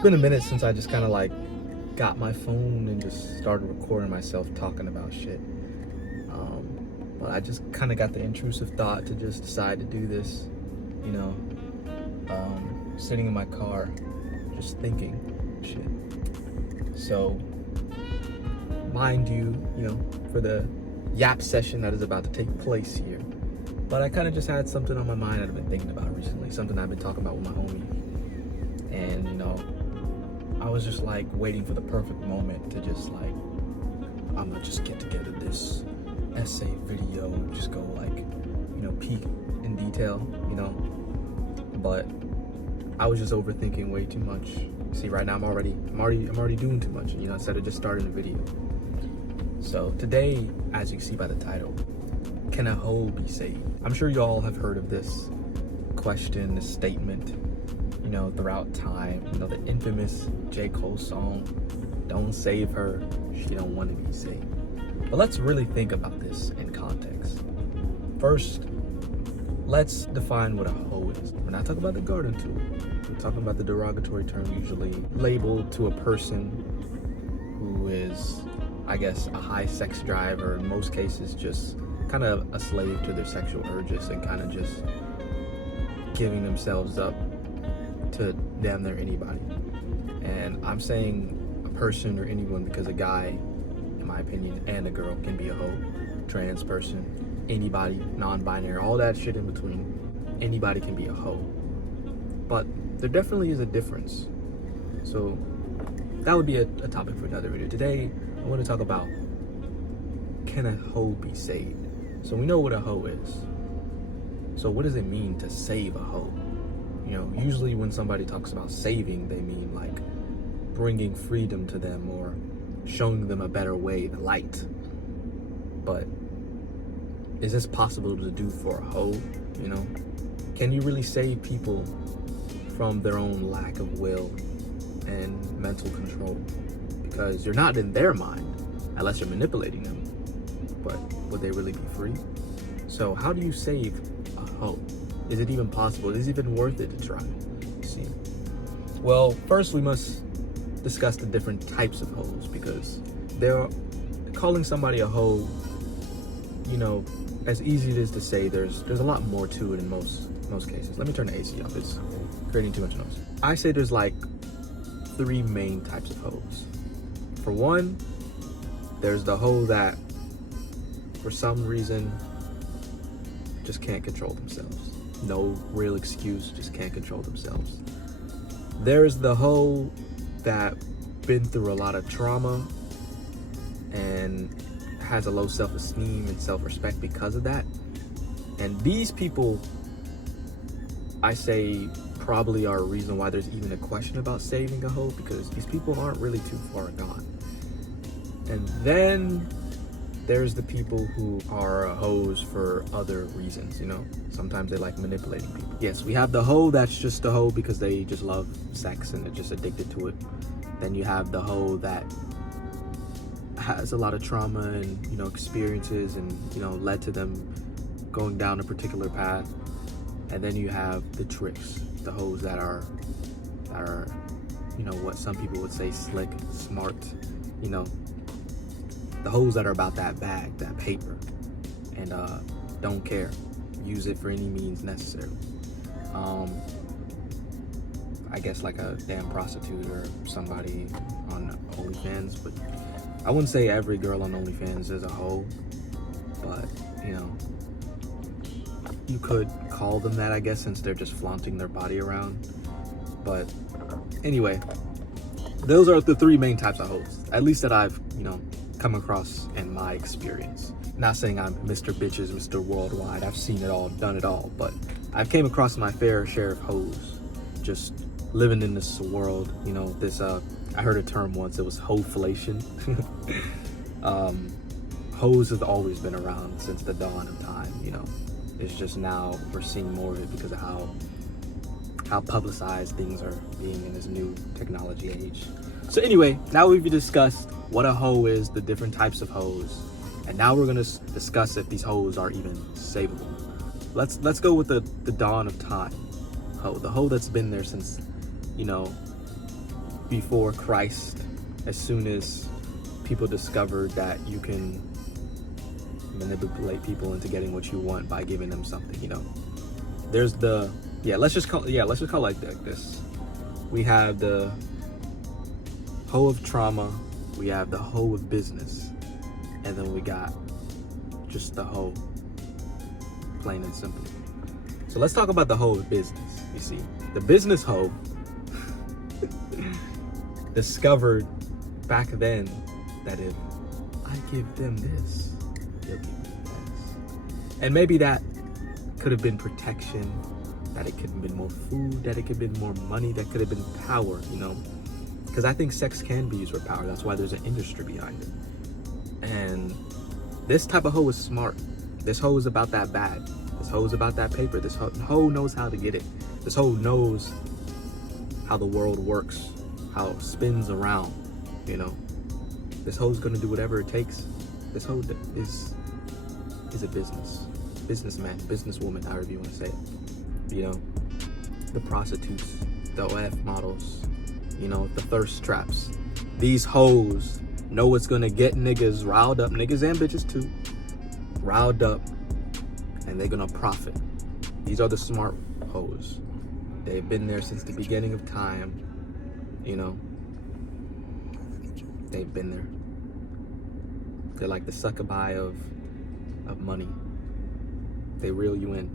It's been a minute since I just kind of like got my phone and just started recording myself talking about shit. But I just kind of got the intrusive thought to just decide to do this, you know, sitting in my car, just thinking shit. So, mind you, for the yap session that is about to take place here. But I kind of just had something on my mind I've been thinking about recently, something I've been talking about with my homie. And, I was just like waiting for the perfect moment to just like, I'm gonna just get together this essay video and just go like, peek in detail, but I was just overthinking way too much. See, right now I'm already doing too much, instead of just starting the video. So today, as you can see by the title, can a hoe be saved? I'm sure you all have heard of this question, this statement, throughout time. The infamous J. Cole song, "Don't save her, she don't want to be saved." But let's really think about this in context. First, let's define what a hoe is. We're not talking about the garden tool. We're talking about the derogatory term usually labeled to a person who is, I guess, a high sex drive, or in most cases just kind of a slave to their sexual urges and kind of just giving themselves up to damn near anybody. And I'm saying a person or anyone because a guy, in my opinion, and a girl can be a hoe, trans person, anybody, non-binary, all that shit in between. Anybody can be a hoe. But there definitely is a difference. So that would be a topic for another video. Today, I want to talk about, can a hoe be saved? So we know what a hoe is. So what does it mean to save a hoe? Usually when somebody talks about saving, they mean like bringing freedom to them or showing them a better way, the light. But is this possible to do for a hoe? Can you really save people from their own lack of will and mental control? Because you're not in their mind unless you're manipulating them. But would they really be free? So how do you save a hoe? Is it even possible? Is it even worth it to try? See? Well, first we must discuss the different types of hoes, because calling somebody a hoe, as easy it is to say, there's a lot more to it in most cases. Let me turn the AC off. It's creating too much noise. I say there's like 3 main types of hoes. For one, there's the hoe that for some reason just can't control themselves. No real excuse, just can't control themselves. There's the hoe that been through a lot of trauma and has a low self-esteem and self-respect because of that. And these people, I say, probably are a reason why there's even a question about saving a hoe, because these people aren't really too far gone. And then there's the people who are hoes for other reasons, Sometimes they like manipulating people. Yes, we have the hoe that's just a hoe because they just love sex and they're just addicted to it. Then you have the hoe that has a lot of trauma and, experiences and, led to them going down a particular path. And then you have the tricks, the hoes that are, what some people would say slick, smart, the hoes that are about that bag, that paper, and don't care, use it for any means necessary. I guess like a damn prostitute or somebody on OnlyFans, but I wouldn't say every girl on OnlyFans is a hoe, but you could call them that, I guess, since they're just flaunting their body around. But anyway, those are the 3 main types of hoes, at least that I've come across in my experience. Not saying I'm Mr. Bitches, Mr. Worldwide. I've seen it all, done it all, but I've came across my fair share of hoes just living in this world. This I heard a term once, it was hoeflation. Hoes have always been around since the dawn of time. It's just now we're seeing more of it because of how publicized things are being in this new technology age. So anyway, now we've discussed what a hoe is, the different types of hoes, and now we're gonna discuss if these hoes are even savable. Let's go with the dawn of time hoe, the hoe that's been there since, before Christ, as soon as people discovered that you can manipulate people into getting what you want by giving them something, you know. There's the, let's just call it like this. We have the hoe of trauma, we have the hoe of business, and then we got just the hoe, plain and simple. So let's talk about the hoe of business. You see, the business hoe discovered back then that if I give them this, they'll give me this. And maybe that could have been protection, that it could have been more food, that it could have been more money, that could have been power, you know? Because I think sex can be used for power. That's why there's an industry behind it. And this type of hoe is smart. This hoe is about that bag. This hoe is about that paper. This hoe knows how to get it. This hoe knows how the world works, how it spins around, you know? This hoe's gonna do whatever it takes. This hoe is a businessman, businesswoman, however you want to say it. You know, the prostitutes, the OF models, you know, the thirst traps. These hoes know what's gonna get niggas riled up, niggas and bitches too, riled up, and they're gonna profit. These are the smart hoes. They've been there since the beginning of time, you know. They've been there. They're like the succubi of money. They reel you in.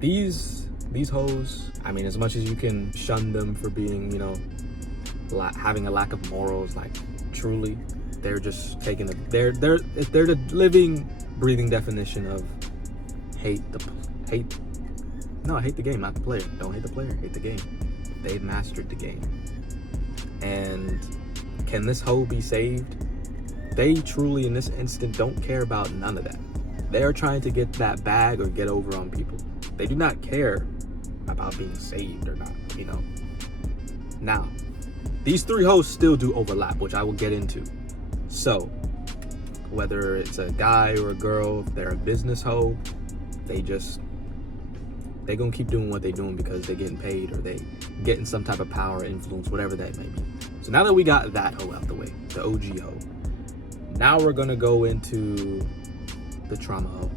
These hoes, I mean, as much as you can shun them for being, you know, having a lack of morals, like truly, they're just taking they're the living, breathing definition of hate the game, not the player. Don't hate the player, hate the game. They've mastered the game. And can this hoe be saved? They truly, in this instant, don't care about none of that. They are trying to get that bag or get over on people. They do not care about being saved or not, you know. Now, these three hoes still do overlap, which I will get into. So, whether it's a guy or a girl, if they're a business hoe, they gonna keep doing what they're doing because they're getting paid or they getting some type of power or influence, whatever that may be. So now that we got that hoe out the way, the OG hoe, now we're gonna go into the trauma hoe.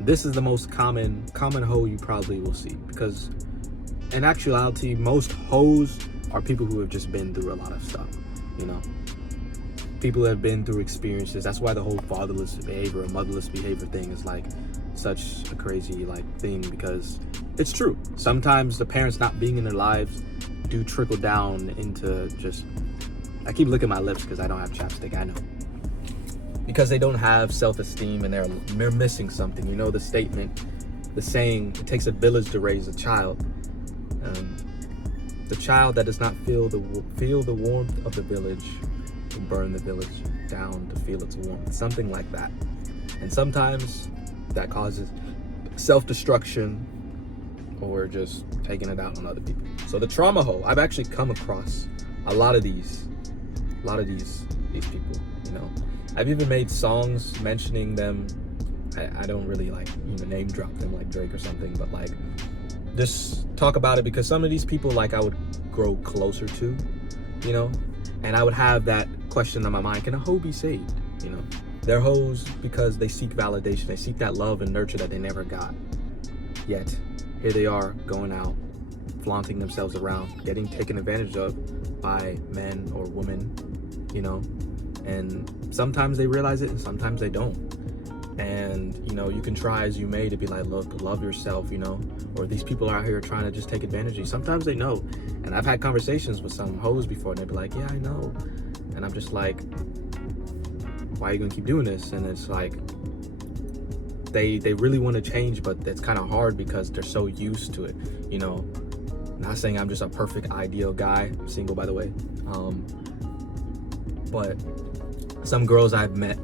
This is the most common hoe you probably will see, because in actuality, most hoes are people who have just been through a lot of stuff, you know. People have been through experiences. That's why the whole fatherless behavior or motherless behavior thing is like such a crazy like thing, because it's true. Sometimes the parents not being in their lives do trickle down into just, I keep licking my lips because I don't have chapstick, I know. Because they don't have self-esteem and they're missing something. You know the statement, the saying, it takes a village to raise a child. The child that does not feel the warmth of the village will burn the village down to feel its warmth. Something like that. And sometimes that causes self-destruction or just taking it out on other people. So the trauma hoe, I've actually come across a lot of these people, you know. I've even made songs mentioning them. I don't really like, you know, name drop them like Drake or something, but like just talk about it, because some of these people like I would grow closer to, you know, and I would have that question on my mind, can a hoe be saved? You know, they're hoes because they seek validation, they seek that love and nurture that they never got. Yet here they are going out, flaunting themselves around, getting taken advantage of by men or women, you know. And sometimes they realize it and sometimes they don't. And, you know, you can try as you may to be like, look, love yourself, you know, or these people are out here trying to just take advantage of you. Sometimes they know. And I've had conversations with some hoes before and they'd be like, yeah, I know. And I'm just like, why are you gonna keep doing this? And it's like, they really want to change, but it's kind of hard because they're so used to it, you know. Not saying I'm just a perfect ideal guy, I'm single by the way. But some girls I've met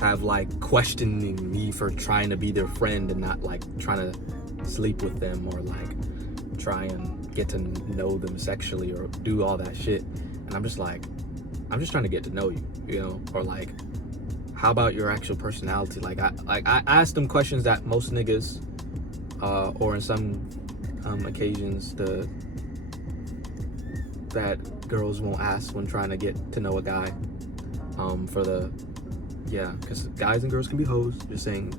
have like questioning me for trying to be their friend and not like trying to sleep with them or like try and get to know them sexually or do all that shit. And I'm just like, I'm just trying to get to know you, you know, or like, how about your actual personality? Like I asked them questions that most niggas, or in some occasions, that girls won't ask when trying to get to know a guy. Because guys and girls can be hoes, just saying.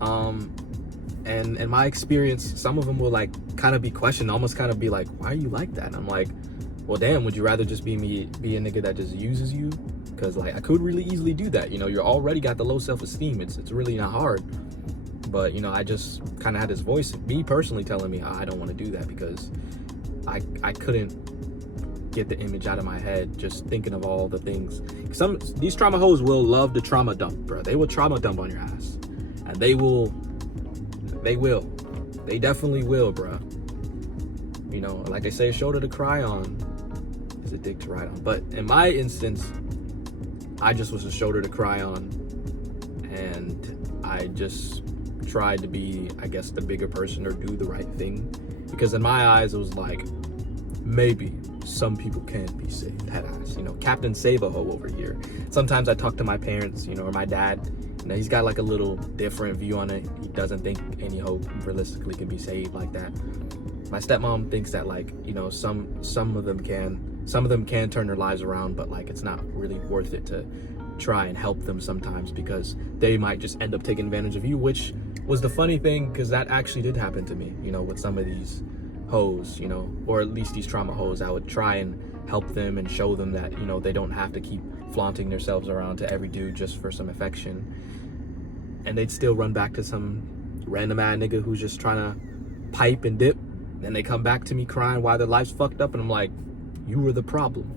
And in my experience, some of them will like kind of be questioned, almost kind of be like, why are you like that? And I'm like, well, damn, would you rather just be a nigga that just uses you? Because like I could really easily do that. You know, you're already got the low self-esteem. It's really not hard. But you know, I just kind of had this voice, me personally, telling me I don't want to do that because I couldn't get the image out of my head just thinking of all the things. These trauma hoes will love to trauma dump, bro. They will trauma dump on your ass, and they definitely will, bro. You know, like they say, a shoulder to cry on is a dick to ride on. But in my instance, I just was a shoulder to cry on, and I just tried to be, I guess, the bigger person or do the right thing, because in my eyes it was like, maybe some people can be saved. Head ass, you know, Captain Save a Ho over here. Sometimes I talk to my parents, you know, or my dad. You know, he's got like a little different view on it. He doesn't think any hope realistically can be saved like that. My stepmom thinks that, like, you know, some of them can turn their lives around, but like it's not really worth it to try and help them sometimes, because they might just end up taking advantage of you, which was the funny thing, because that actually did happen to me, you know, with some of these hoes, you know, or at least these trauma hoes. I would try and help them and show them that, you know, they don't have to keep flaunting themselves around to every dude just for some affection, and they'd still run back to some random ass nigga who's just trying to pipe and dip, and they come back to me crying why their life's fucked up, and I'm like, you were the problem.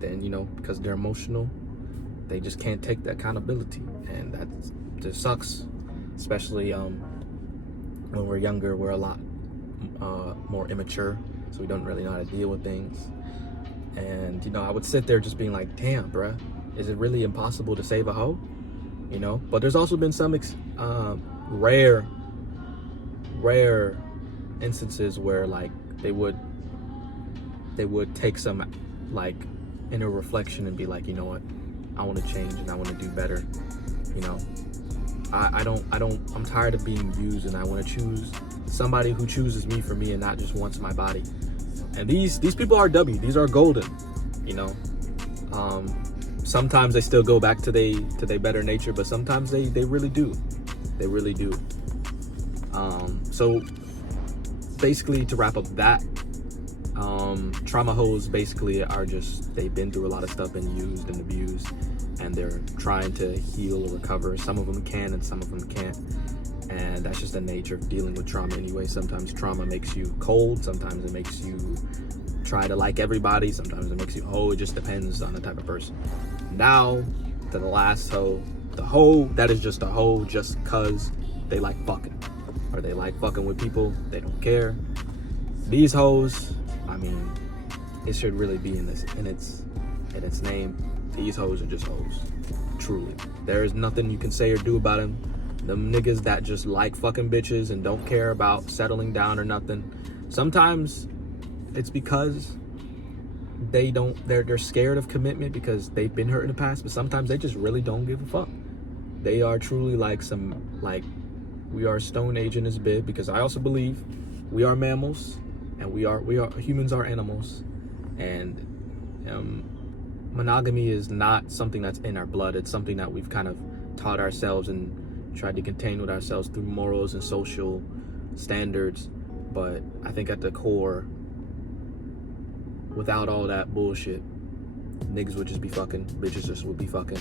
Then, you know, because they're emotional, they just can't take the accountability, and that just sucks. Especially when we're younger, we're a lot more immature, so we don't really know how to deal with things. And you know, I would sit there just being like, damn, bruh, is it really impossible to save a hoe? You know, but there's also been some rare instances where like they would take some like inner reflection and be like, you know what, I want to change and I want to do better. You know, I'm tired of being used, and I want to choose somebody who chooses me for me and not just wants my body. And these people are these are golden, you know. Sometimes they still go back to their better nature, but sometimes they really do. So basically, to wrap up that, trauma hoes basically are just, they've been through a lot of stuff, been used and abused, and they're trying to heal or recover. Some of them can and some of them can't, and that's just the nature of dealing with trauma anyway. Sometimes trauma makes you cold, sometimes it makes you try to like everybody, sometimes it makes you, it just depends on the type of person. Now to the last hoe, the hoe that is just a hoe just cause they like fucking, or they like fucking with people they don't care. These hoes, I mean, it should really be in its name. These hoes are just hoes, truly. There is nothing you can say or do about them. Them niggas that just like fucking bitches and don't care about settling down or nothing. Sometimes it's because they're scared of commitment because they've been hurt in the past, but sometimes they just really don't give a fuck. They are truly like we are Stone Age in this bit, because I also believe we are mammals, and humans are animals, and monogamy is not something that's in our blood. It's something that we've kind of taught ourselves and tried to contain with ourselves through morals and social standards. But I think at the core, without all that bullshit, niggas would just be fucking, bitches just would be fucking.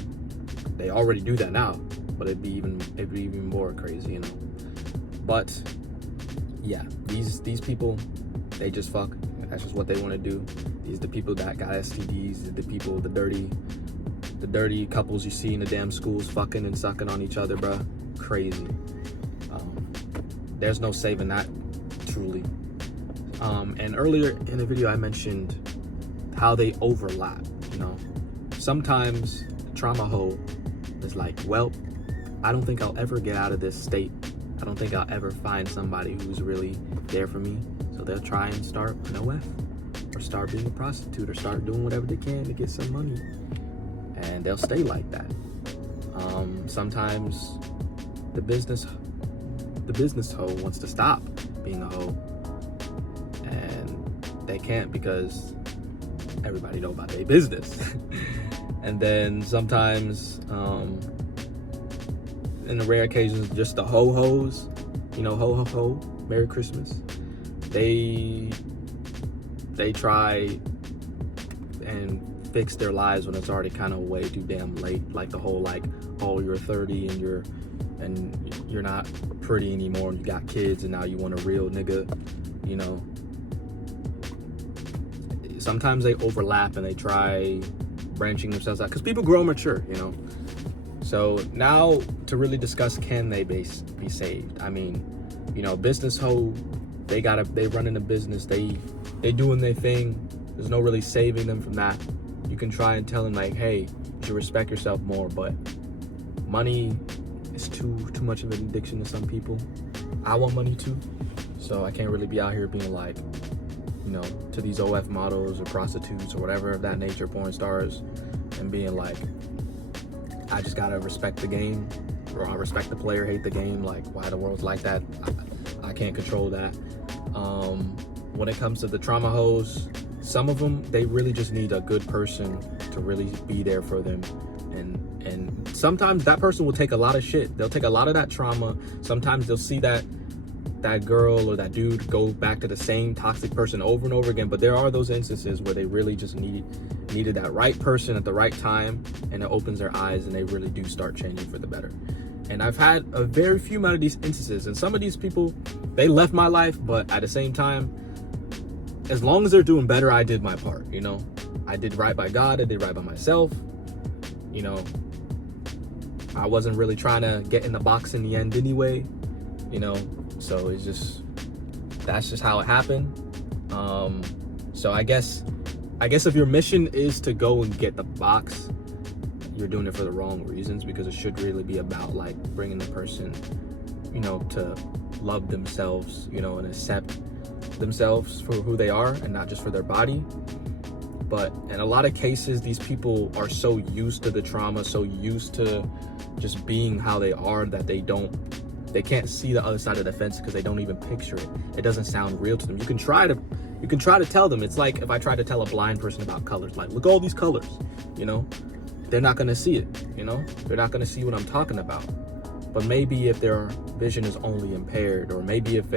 They already do that now, but it'd be even more crazy, you know. But yeah, these people, they just fuck. That's just what they want to do. These are the people that got STDs, the dirty couples you see in the damn schools fucking and sucking on each other, bruh. Crazy. There's no saving that, truly. And earlier in the video I mentioned how they overlap, you know. Sometimes the trauma hoe is like, well, I don't think I'll ever get out of this state. I don't think I'll ever find somebody who's really there for me. So they'll try and start an OF, or start being a prostitute, or start doing whatever they can to get some money. And they'll stay like that. Sometimes the business hoe wants to stop being a hoe, and they can't, because everybody know about their business. And then sometimes, in the rare occasions, just the ho-hos, ho ho ho, Merry Christmas. They try and fix their lives when it's already kind of way too damn late. Like the whole oh, you're 30 and you're not pretty anymore, and you got kids, and now you want a real nigga. Sometimes they overlap and they try branching themselves out because people grow mature. So now to really discuss, can they be saved? I mean, business hoe, they run in a business, they doing their thing. There's no really saving them from that. You can try and tell them hey, you should respect yourself more, but money is too much of an addiction to some people. I want money too, so I can't really be out here being to these OF models or prostitutes or whatever of that nature, porn stars, and being I just gotta respect the game, or I respect the player, hate the game. Why the world's like that, I can't control that. When it comes to the trauma hoes, some of them, they really just need a good person to really be there for them. And sometimes that person will take a lot of shit. They'll take a lot of that trauma. Sometimes they'll see that girl or that dude go back to the same toxic person over and over again. But there are those instances where they really just needed that right person at the right time, and it opens their eyes and they really do start changing for the better. And I've had a very few amount of these instances, and some of these people, they left my life, but at the same time, as long as they're doing better, I did my part. I did right by God, I did right by myself. I wasn't really trying to get in the box in the end anyway, so that's just how it happened. So I guess if your mission is to go and get the box, you're doing it for the wrong reasons, because it should really be about bringing the person, to love themselves, and accept themselves for who they are and not just for their body. But in a lot of cases, these people are so used to the trauma, so used to just being how they are, that they can't see the other side of the fence because they don't even picture it. It doesn't sound real to them. You can try to tell them. It's like if I try to tell a blind person about colors, look at all these colors, they're not going to see it. They're not going to see what I'm talking about. But maybe if their vision is only impaired, or maybe if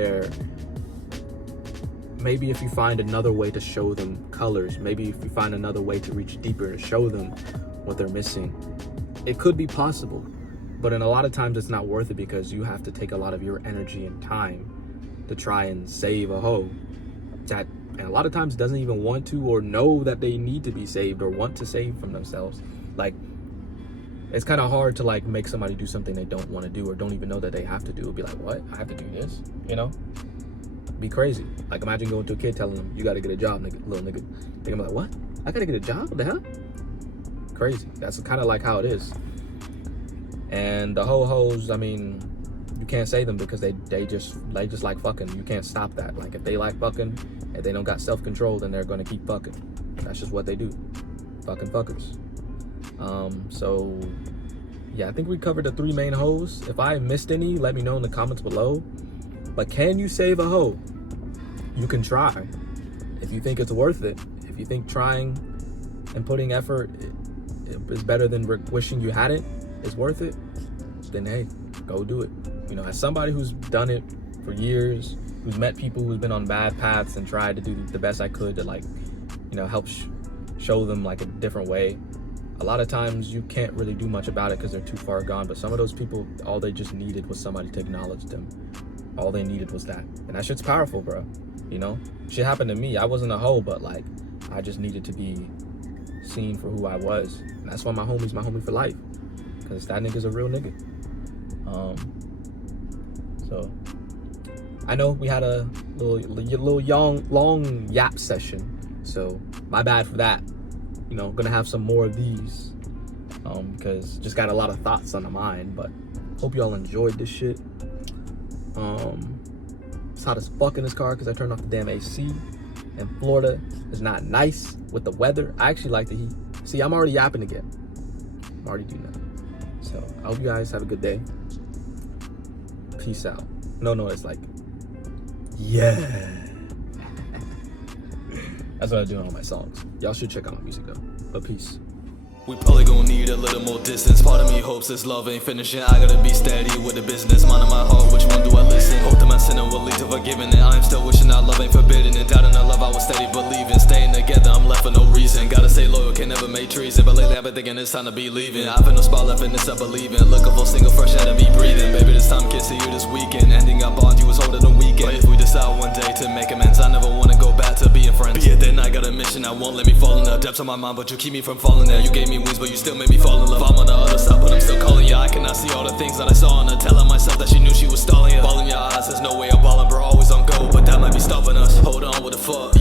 you find another way to show them colors, maybe if you find another way to reach deeper to show them what they're missing, it could be possible. But in a lot of times it's not worth it, because you have to take a lot of your energy and time to try and save a hoe that, and a lot of times, doesn't even want to or know that they need to be saved or want to save from themselves. It's kind of hard to make somebody do something they don't want to do or don't even know that they have to do. It'd be what? I have to do this? Be crazy. Imagine going to a kid telling them, you got to get a job, nigga, little nigga. They're gonna be what? I got to get a job? What the hell? Crazy. That's kind of how it is. And the ho-hos, I mean, you can't say them because they just like fucking. You can't stop that. If they like fucking, if they don't got self-control, then they're gonna keep fucking. That's just what they do. Fucking fuckers. So yeah, I think we covered the 3 main hoes. If I missed any, let me know in the comments below. But can you save a hoe? You can try. If you think it's worth it. If you think trying and putting effort is better than wishing you had it, is worth it, then hey, go do it. As somebody who's done it for years, who's met people who's been on bad paths and tried to do the best I could to help show them a different way. A lot of times you can't really do much about it because they're too far gone. But some of those people, all they just needed was somebody to acknowledge them. All they needed was that. And that shit's powerful, bro. Shit happened to me. I wasn't a hoe, but I just needed to be seen for who I was. And that's why my homie's my homie for life. Because that nigga's a real nigga. So I know we had a little long yap session. So my bad for that. Gonna have some more of these. Because just got a lot of thoughts on the mind. But hope y'all enjoyed this shit. It's hot as fuck in this car because I turned off the damn AC. And Florida is not nice with the weather. I actually like the heat. See, I'm already yapping again. I'm already doing that. So I hope you guys have a good day. Peace out. No, it's yeah. That's what I do on all my songs. Y'all should check out my music though. But peace. We probably gon' need a little more distance. Part of me hopes this love ain't finishing. I gotta be steady with the business. Mind in my heart, which one do I listen? Hope that my sinner will lead to forgiving it. I'm still wishing our love ain't forbidden. And doubting our love, I was steady believing. Staying together, I'm left for no reason. Gotta stay loyal, can never make treason. But lately I've been thinking it's time to be leaving. I've been no spot left in this, I believe in. Looking for single fresh air to be breathing. Baby, this time kiss to you this weekend. Ending our bond, you was holding the weekend. But if we decide one day to make amends, I never wanna go back to being friends. Be it then, I got a mission, I won't let me fall in the depths of my mind. But you keep me from falling there. You gave me wings, but you still made me fall in love. I'm on the other side, but I'm still calling you. I cannot see all the things that I saw in her. Telling myself that she knew she was stalling you. Ball in your eyes, there's no way I'm balling, bro, always on go. But that might be stopping us. Hold on, what the fuck?